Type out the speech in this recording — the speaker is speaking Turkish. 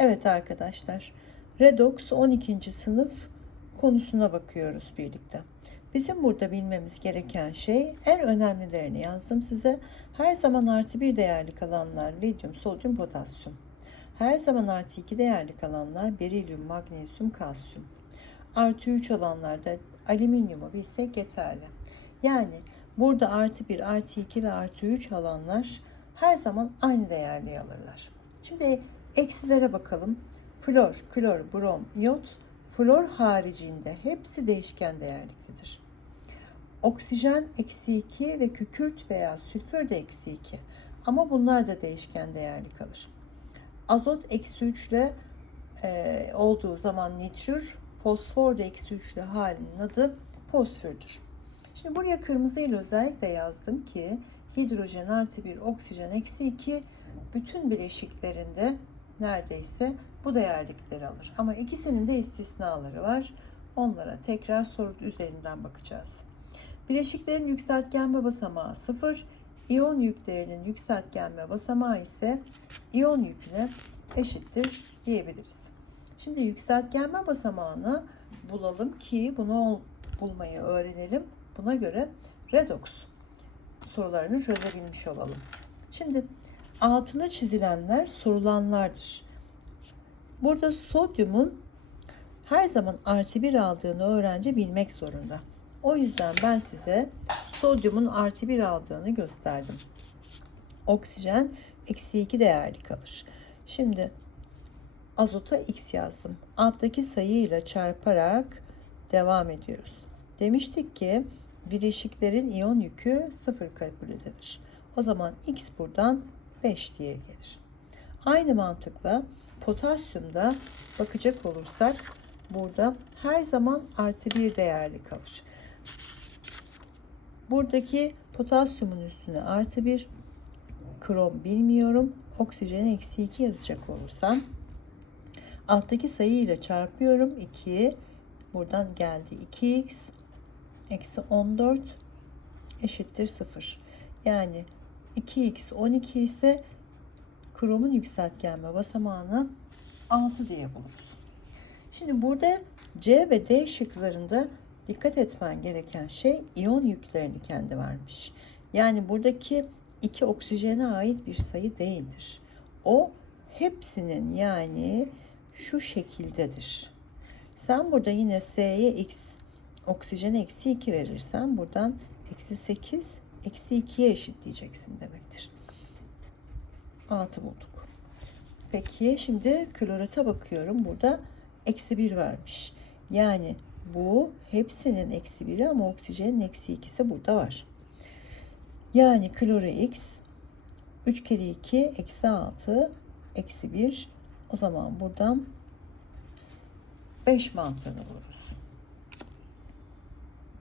Evet arkadaşlar, Redox 12. sınıf konusuna bakıyoruz birlikte. Bizim burada bilmemiz gereken şey en önemlilerini yazdım size. Her zaman artı bir değerli kalanlar lityum, sodyum, potasyum. Her zaman artı iki değerli kalanlar berilyum, magnezyum, kalsiyum. Artı 3 alanlarda alüminyumu bilsek yeterli. Yani burada artı 1, artı 2 ve artı 3 alanlar her zaman aynı değerli alırlar. Şimdi eksilere bakalım. Flor, klor, brom, iot, flor haricinde hepsi değişken değerliktedir. Oksijen eksi 2 ve kükürt veya sülfür de eksi 2. Ama bunlar da değişken değerli kalır. Azot eksi 3 ile e, olduğu zaman nitrür, fosfor da eksi 3 ile halinin adı fosfürdür. Şimdi buraya kırmızıyla özellikle yazdım ki hidrojen artı 1, oksijen eksi 2 bütün bileşiklerinde neredeyse bu değerlikleri alır. Ama ikisinin de istisnaları var. Onlara tekrar soru üzerinden bakacağız. Bileşiklerin yükseltgenme basamağı 0, iyon yüklerinin yükseltgenme basamağı ise iyon yüküne eşittir diyebiliriz. Şimdi yükseltgenme basamağını bulalım ki bunu bulmayı öğrenelim. Buna göre redox sorularını çözebilmiş olalım. Şimdi altına çizilenler sorulanlardır. Burada sodyumun her zaman artı bir aldığını öğrenci bilmek zorunda. O yüzden ben size sodyumun artı bir aldığını gösterdim. Oksijen eksi 2 değerli kalır. Şimdi azota x yazdım. Alttaki sayıyla çarparak devam ediyoruz. Demiştik ki bileşiklerin iyon yükü sıfır kabul edilir. O zaman x buradan 5 diye gelir. Aynı mantıkla potasyumda bakacak olursak burada her zaman artı bir değerli kalır. Buradaki potasyumun üstüne artı bir, krom bilmiyorum, oksijen eksi 2 yazacak olursam alttaki sayıyla çarpıyorum 2 buradan geldi 2x eksi 14 eşittir 0 yani 2x 12 ise kromun yükseltgenme basamağını 6 diye buluruz. Şimdi burada C ve D şıklarında dikkat etmen gereken şey iyon yüklerini kendi vermiş. Yani buradaki iki oksijene ait bir sayı değildir. O hepsinin yani şu şekildedir. Sen burada yine S'ye X oksijen eksi 2 verirsen buradan eksi 8 eksi 2'ye eşitleyeceksin demektir. 6 bulduk. Peki şimdi klorata bakıyorum. Burada eksi 1 vermiş. Yani bu hepsinin eksi 1'i ama oksijenin eksi 2'si burada var. Yani kloro x 3 kere 2 eksi 6 eksi 1 o zaman buradan 5 mantığını buluruz.